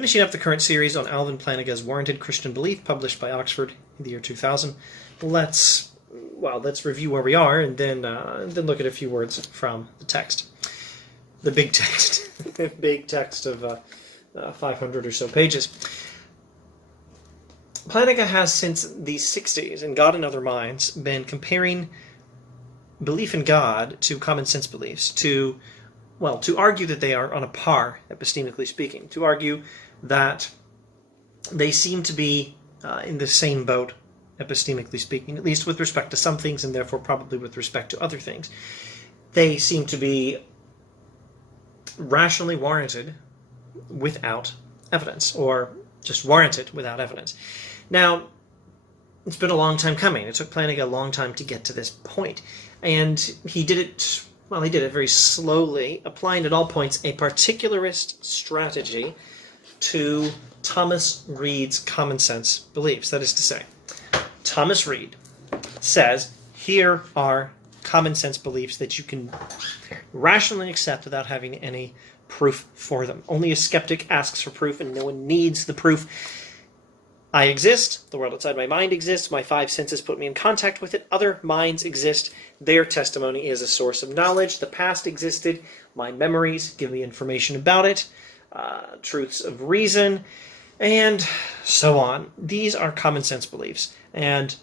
finishing up the current series on Alvin Plantinga's Warranted Christian Belief, published by Oxford in the year 2000. Let's review where we are and then look at a few words from the text. The big text. The big text of 500 or so pages. Plantinga has since the 60s, in God and Other Minds, been comparing belief in God to common sense beliefs, to argue that they are on a par, epistemically speaking, to argue that they seem to be in the same boat, epistemically speaking, at least with respect to some things and therefore probably with respect to other things. They seem to be rationally warranted without evidence, or just warranted without evidence. Now, it's been a long time coming. It took Plantinga a long time to get to this point. And he did it very slowly, applying at all points a particularist strategy to Thomas Reid's common sense beliefs. That is to say, Thomas Reid says, here are common sense beliefs that you can rationally accept without having any proof for them. Only a skeptic asks for proof, and no one needs the proof. I exist, the world outside my mind exists, my five senses put me in contact with it, other minds exist, their testimony is a source of knowledge, the past existed, my memories give me information about it, truths of reason, and so on. These are common sense beliefs, and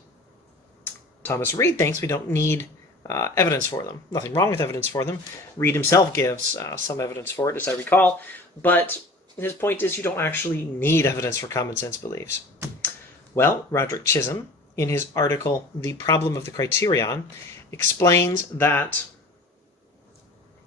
Thomas Reid thinks we don't need evidence for them. Nothing wrong with evidence for them. Reid himself gives some evidence for it, as I recall, but his point is you don't actually need evidence for common sense beliefs. Well, Roderick Chisholm, in his article, The Problem of the Criterion, explains that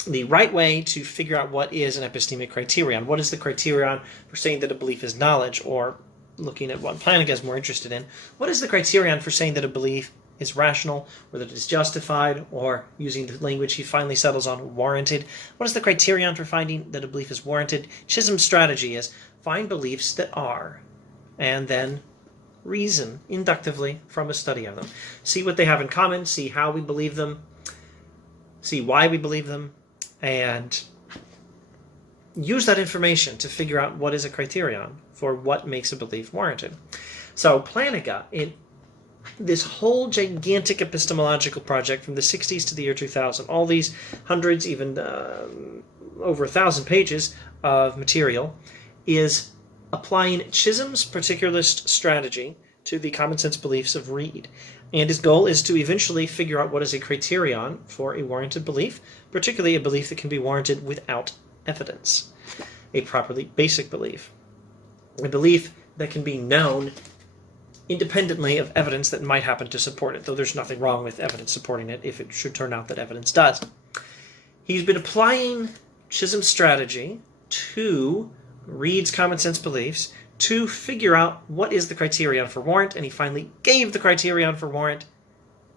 the right way to figure out what is an epistemic criterion, what is the criterion for saying that a belief is knowledge, or looking at what Plantinga is more interested in, what is the criterion for saying that a belief is rational, or that it is justified, or using the language he finally settles on, warranted. What is the criterion for finding that a belief is warranted? Chisholm's strategy is find beliefs that are, and then reason inductively from a study of them. See what they have in common, see how we believe them, see why we believe them, and use that information to figure out what is a criterion for what makes a belief warranted. So Plantinga, in this whole gigantic epistemological project from the 60s to the year 2000, all these hundreds, even over 1,000 pages of material, is applying Chisholm's particularist strategy to the common sense beliefs of Reid. And his goal is to eventually figure out what is a criterion for a warranted belief, particularly a belief that can be warranted without evidence, a properly basic belief, a belief that can be known independently of evidence that might happen to support it, though there's nothing wrong with evidence supporting it if it should turn out that evidence does. He's been applying Chisholm's strategy to Reid's common sense beliefs to figure out what is the criterion for warrant, and he finally gave the criterion for warrant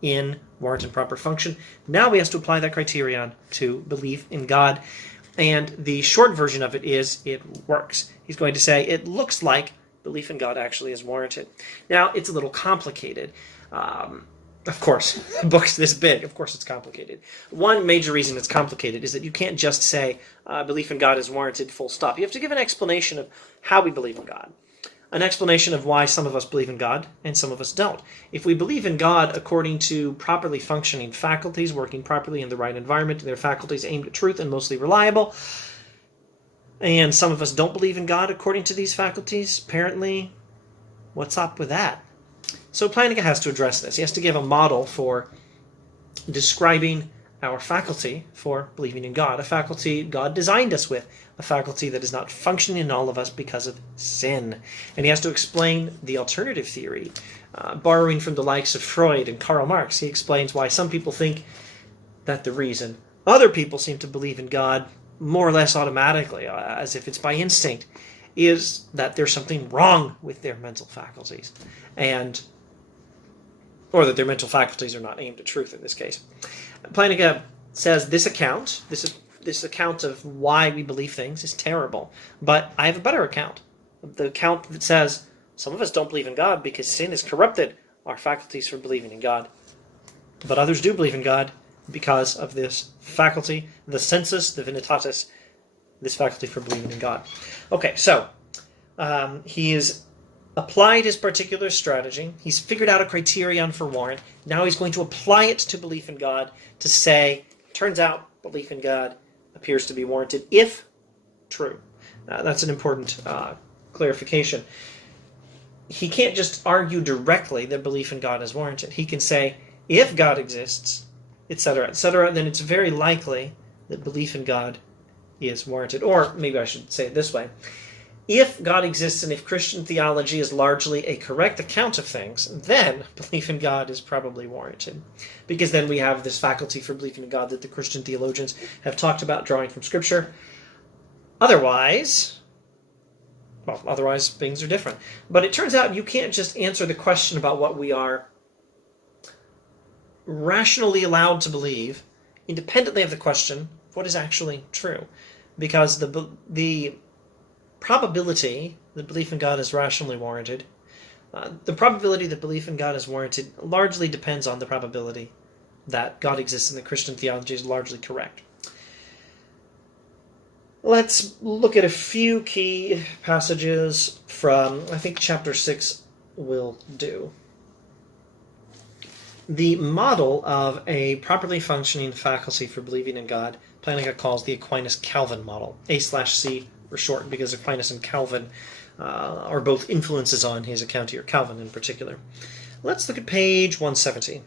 in Warrant and Proper Function. Now he has to apply that criterion to belief in God, and the short version of it is it works. He's going to say it looks like belief in God actually is warranted. Now, it's a little complicated. Of course, a book's this big. Of course it's complicated. One major reason it's complicated is that you can't just say belief in God is warranted, full stop. You have to give an explanation of how we believe in God. An explanation of why some of us believe in God and some of us don't. If we believe in God according to properly functioning faculties, working properly in the right environment, and their faculties aimed at truth and mostly reliable, and some of us don't believe in God according to these faculties, apparently, what's up with that? So Plantinga has to address this. He has to give a model for describing our faculty for believing in God, a faculty God designed us with, a faculty that is not functioning in all of us because of sin. And he has to explain the alternative theory, borrowing from the likes of Freud and Karl Marx. He explains why some people think that the reason other people seem to believe in God more or less automatically, as if it's by instinct, is that there's something wrong with their mental faculties, or that their mental faculties are not aimed at truth in this case. Plantinga says this account of why we believe things is terrible, but I have a better account. The account that says some of us don't believe in God because sin has corrupted our faculties for believing in God, but others do believe in God because of this faculty, the sensus, divinitatis, this faculty for believing in God. Okay, so He has applied his particular strategy. He's figured out a criterion for warrant. Now he's going to apply it to belief in God to say, turns out belief in God appears to be warranted if true. That's an important clarification. He can't just argue directly that belief in God is warranted. He can say, if God exists, etc., then it's very likely that belief in God is warranted. Or maybe I should say it this way. If God exists and if Christian theology is largely a correct account of things, then belief in God is probably warranted. Because then we have this faculty for believing in God that the Christian theologians have talked about drawing from Scripture. Otherwise things are different. But it turns out you can't just answer the question about what we are rationally allowed to believe independently of the question of what is actually true. Because the probability that belief in God is rationally warranted, the probability that belief in God is warranted largely depends on the probability that God exists and that Christian theology is largely correct. Let's look at a few key passages from, I think, chapter 6 will do. The model of a properly functioning faculty for believing in God, Plantinga calls the Aquinas-Calvin model, A/C for short, because Aquinas and Calvin are both influences on his account here, Calvin in particular. Let's look at page 170.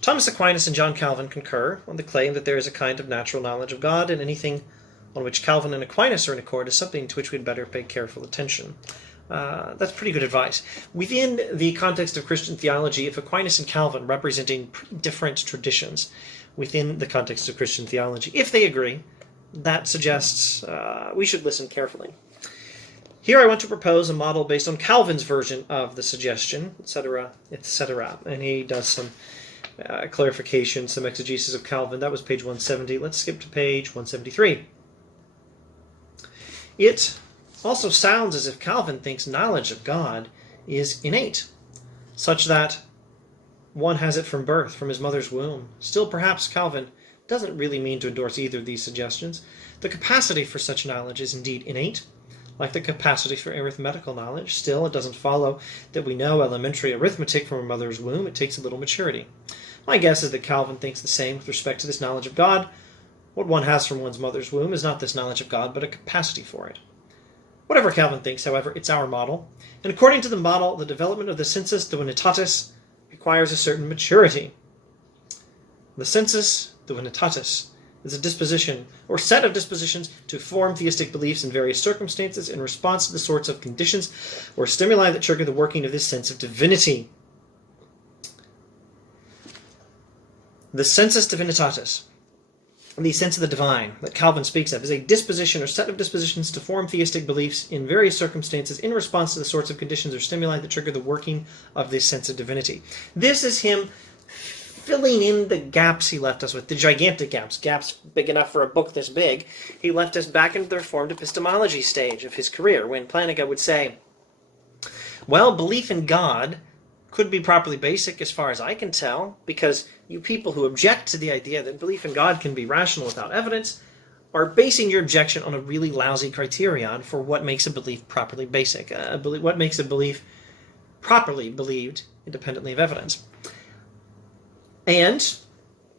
Thomas Aquinas and John Calvin concur on the claim that there is a kind of natural knowledge of God, and anything on which Calvin and Aquinas are in accord is something to which we'd better pay careful attention. That's pretty good advice. Within the context of Christian theology, if Aquinas and Calvin representing pretty different traditions within the context of Christian theology, if they agree, that suggests we should listen carefully. Here I want to propose a model based on Calvin's version of the suggestion, etc., etc. And he does some clarification, some exegesis of Calvin. That was page 170. Let's skip to page 173. It also sounds as if Calvin thinks knowledge of God is innate, such that one has it from birth, from his mother's womb. Still, perhaps Calvin doesn't really mean to endorse either of these suggestions. The capacity for such knowledge is indeed innate, like the capacity for arithmetical knowledge. Still, it doesn't follow that we know elementary arithmetic from a mother's womb. It takes a little maturity. My guess is that Calvin thinks the same with respect to this knowledge of God. What one has from one's mother's womb is not this knowledge of God, but a capacity for it. Whatever Calvin thinks, however, it's our model. And according to the model, the development of the sensus divinitatis requires a certain maturity. The sensus divinitatis is a disposition, or set of dispositions, to form theistic beliefs in various circumstances in response to the sorts of conditions or stimuli that trigger the working of this sense of divinity. The sensus divinitatis, the sense of the divine that Calvin speaks of, is a disposition or set of dispositions to form theistic beliefs in various circumstances in response to the sorts of conditions or stimuli that trigger the working of this sense of divinity. This is him filling in the gaps he left us with, the gigantic gaps big enough for a book this big. He left us back into the Reformed Epistemology stage of his career, when Plantinga would say, well, belief in God could be properly basic as far as I can tell, because you people who object to the idea that belief in God can be rational without evidence are basing your objection on a really lousy criterion for what makes a belief properly basic, what makes a belief properly believed independently of evidence. And,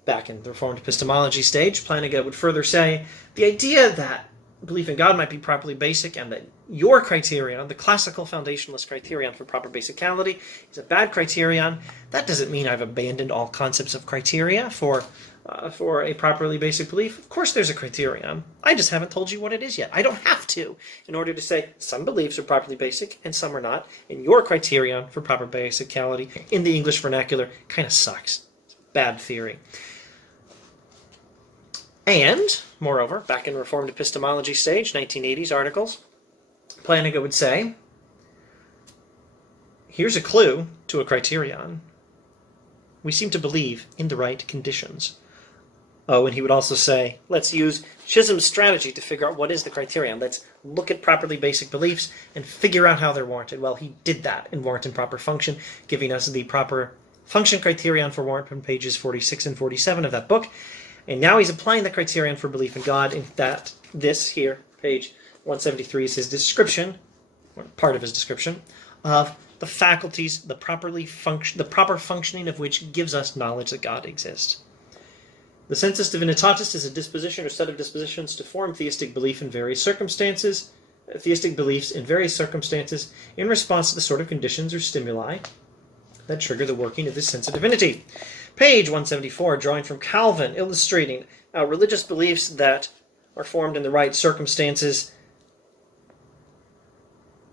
back in the Reformed Epistemology stage, Plantinga would further say, the idea that belief in God might be properly basic and that your criterion, the classical foundationalist criterion for proper basicality, is a bad criterion, that doesn't mean I've abandoned all concepts of criteria for a properly basic belief. Of course there's a criterion. I just haven't told you what it is yet. I don't have to, in order to say some beliefs are properly basic and some are not, and your criterion for proper basicality in the English vernacular kind of sucks. Bad theory. And, moreover, back in Reformed Epistemology stage, 1980s articles, Plantinga would say, here's a clue to a criterion. We seem to believe in the right conditions. Oh, and he would also say, let's use Chisholm's strategy to figure out what is the criterion. Let's look at properly basic beliefs and figure out how they're warranted. Well, he did that in Warrant and Proper Function, giving us the proper function criterion for warrant from pages 46 and 47 of that book. And now he's applying the criterion for belief in God, in that this here, page 173, is his description or part of his description, of the faculties, the proper functioning of which gives us knowledge that God exists. The sensus divinitatis is a disposition or set of dispositions to form theistic belief in various circumstances, theistic beliefs in various circumstances in response to the sort of conditions or stimuli that trigger the working of this sense of divinity. Page 174, drawing from Calvin, illustrating religious beliefs that are formed in the right circumstances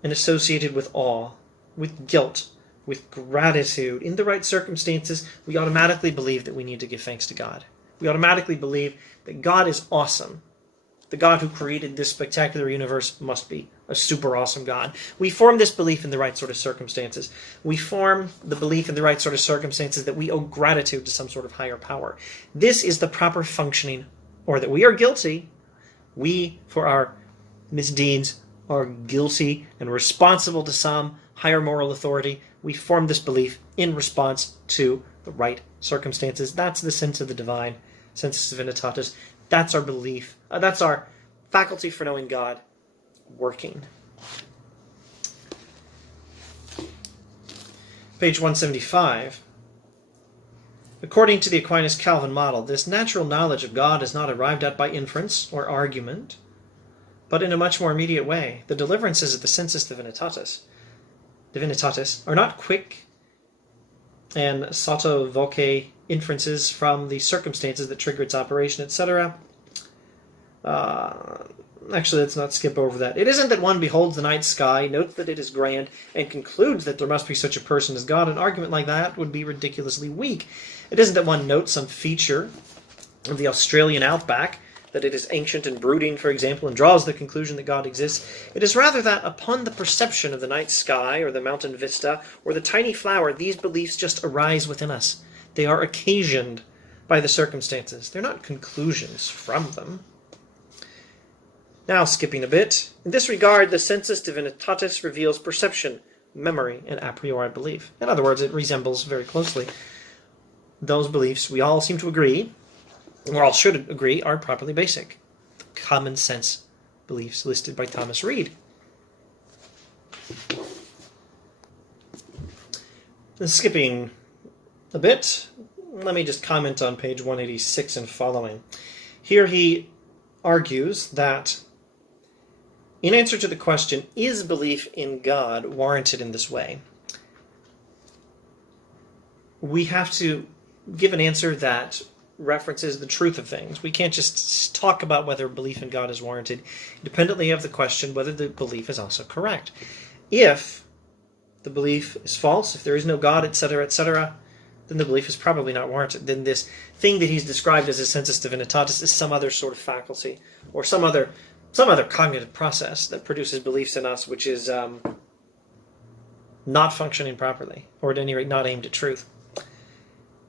and associated with awe, with guilt, with gratitude. In the right circumstances, we automatically believe that we need to give thanks to God. We automatically believe that God is awesome. The God who created this spectacular universe must be a super awesome God. We form this belief in the right sort of circumstances. We form the belief in the right sort of circumstances that we owe gratitude to some sort of higher power. This is the proper functioning, or that we are guilty. We, for our misdeeds, are guilty and responsible to some higher moral authority. We form this belief in response to the right circumstances. That's the sense of the divine, sensus divinitatis. That's our belief. That's our faculty for knowing God working. Page 175. According to the Aquinas-Calvin model, this natural knowledge of God is not arrived at by inference or argument, but in a much more immediate way. The deliverances of the sensus divinitatis are not quick and sotto voce inferences from the circumstances that trigger its operation, etc. Actually, let's not skip over that. It isn't that one beholds the night sky, notes that it is grand, and concludes that there must be such a person as God. An argument like that would be ridiculously weak. It isn't that one notes some feature of the Australian outback, that it is ancient and brooding, for example, and draws the conclusion that God exists. It is rather that upon the perception of the night sky, or the mountain vista, or the tiny flower, these beliefs just arise within us. They are occasioned by the circumstances. They're not conclusions from them. Now, skipping a bit, in this regard, the sensus divinitatis reveals perception, memory, and a priori belief. In other words, it resembles very closely those beliefs we all seem to agree, or all should agree, are properly basic. The common sense beliefs listed by Thomas Reid. Skipping a bit, let me just comment on page 186 and following. Here he argues that in answer to the question, is belief in God warranted in this way? We have to give an answer that references the truth of things. We can't just talk about whether belief in God is warranted independently of the question whether the belief is also correct. If the belief is false, if there is no God, etc., then the belief is probably not warranted. Then this thing that he's described as a sensus divinitatis is some other sort of faculty, or some other cognitive process that produces beliefs in us which is not functioning properly, or at any rate not aimed at truth.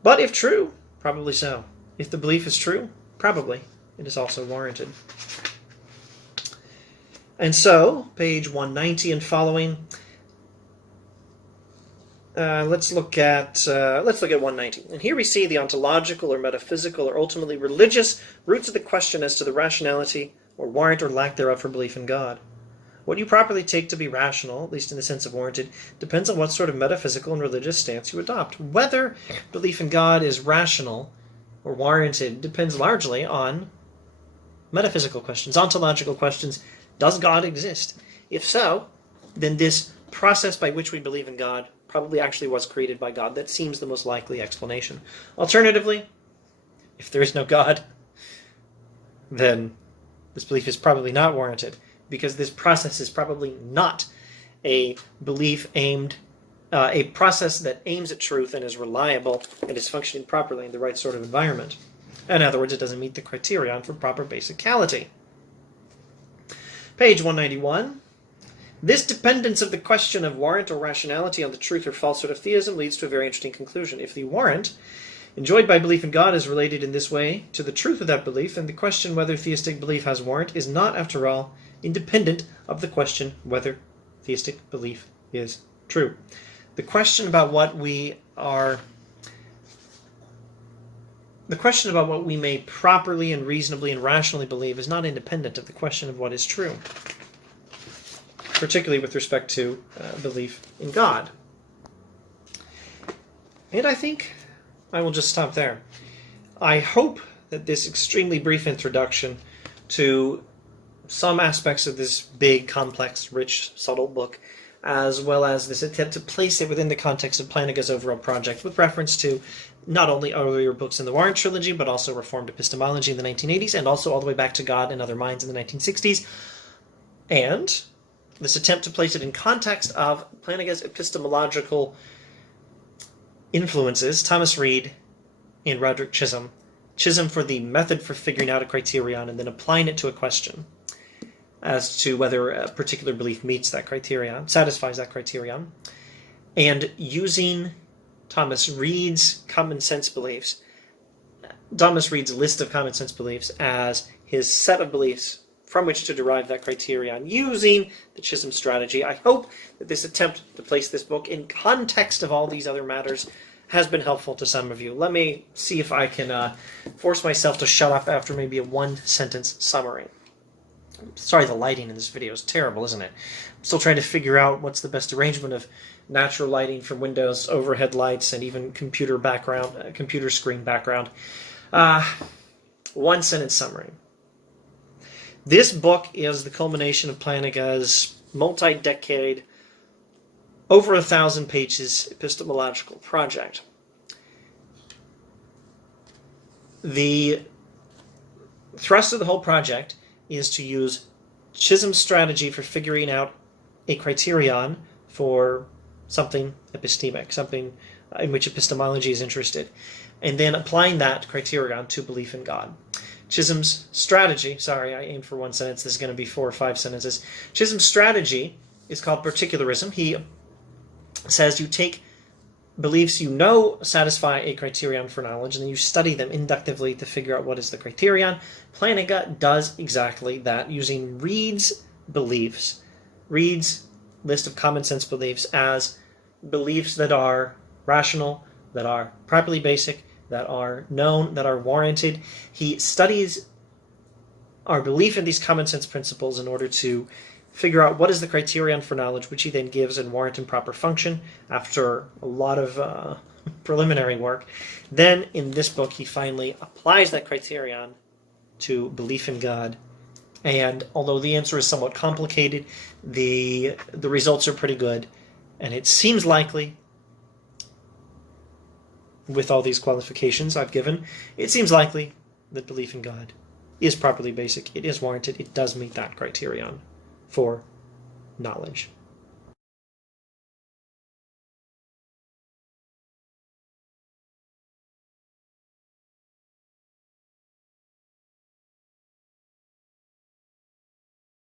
But if true, probably so. If the belief is true, probably it is also warranted. And so, page 190 and following, let's look at 190. And here we see the ontological or metaphysical or ultimately religious roots of the question as to the rationality or warrant or lack thereof for belief in God. What you properly take to be rational, at least in the sense of warranted, depends on what sort of metaphysical and religious stance you adopt. Whether belief in God is rational or warranted depends largely on metaphysical questions, ontological questions. Does God exist? If so, then this process by which we believe in God probably actually was created by God. That seems the most likely explanation. Alternatively, if there is no God, then this belief is probably not warranted, because this process is probably not a belief a process that aims at truth and is reliable and is functioning properly in the right sort of environment. In other words, it doesn't meet the criterion for proper basicality. Page 191. This dependence of the question of warrant or rationality on the truth or falsehood of theism leads to a very interesting conclusion. If the warrant enjoyed by belief in God is related in this way to the truth of that belief, then the question whether theistic belief has warrant is not, after all, independent of the question whether theistic belief is true. The question about what we may properly and reasonably and rationally believe is not independent of the question of what is true. particularly with respect to belief in God. And I think I will just stop there. I hope that this extremely brief introduction to some aspects of this big, complex, rich, subtle book, as well as this attempt to place it within the context of Plantinga's overall project with reference to not only earlier books in the Warrant Trilogy, but also Reformed Epistemology in the 1980s, and also all the way back to God and Other Minds in the 1960s, and this attempt to place it in context of Plantinga's epistemological influences, Thomas Reid and Roderick Chisholm. Chisholm for the method for figuring out a criterion and then applying it to a question as to whether a particular belief meets that criterion, satisfies that criterion, and using Thomas Reid's common sense beliefs, Thomas Reid's list of common sense beliefs as his set of beliefs from which to derive that criterion using the Chisholm strategy. I hope that this attempt to place this book in context of all these other matters has been helpful to some of you. Let me see if I can force myself to shut up after maybe a one-sentence summary. Sorry, the lighting in this video is terrible, isn't it? I'm still trying to figure out what's the best arrangement of natural lighting from windows, overhead lights, and even computer screen background. One-sentence summary. This book is the culmination of Plantinga's multi-decade, over 1,000 pages epistemological project. The thrust of the whole project is to use Chisholm's strategy for figuring out a criterion for something epistemic, something in which epistemology is interested, and then applying that criterion to belief in God. Chisholm's strategy, sorry, I aimed for one sentence, this is going to be 4 or 5 sentences. Chisholm's strategy is called particularism. He says you take beliefs you know satisfy a criterion for knowledge, and then you study them inductively to figure out what is the criterion. Plantinga does exactly that, using Reid's beliefs, Reid's list of common sense beliefs, as beliefs that are rational, that are properly basic, that are known, that are warranted. He studies our belief in these common sense principles in order to figure out what is the criterion for knowledge, which he then gives in warrant and proper function after a lot of preliminary work. Then in this book he finally applies that criterion to belief in God, and although the answer is somewhat complicated, the results are pretty good, and it seems likely, with all these qualifications I've given, it seems likely that belief in God is properly basic, it is warranted, it does meet that criterion for knowledge.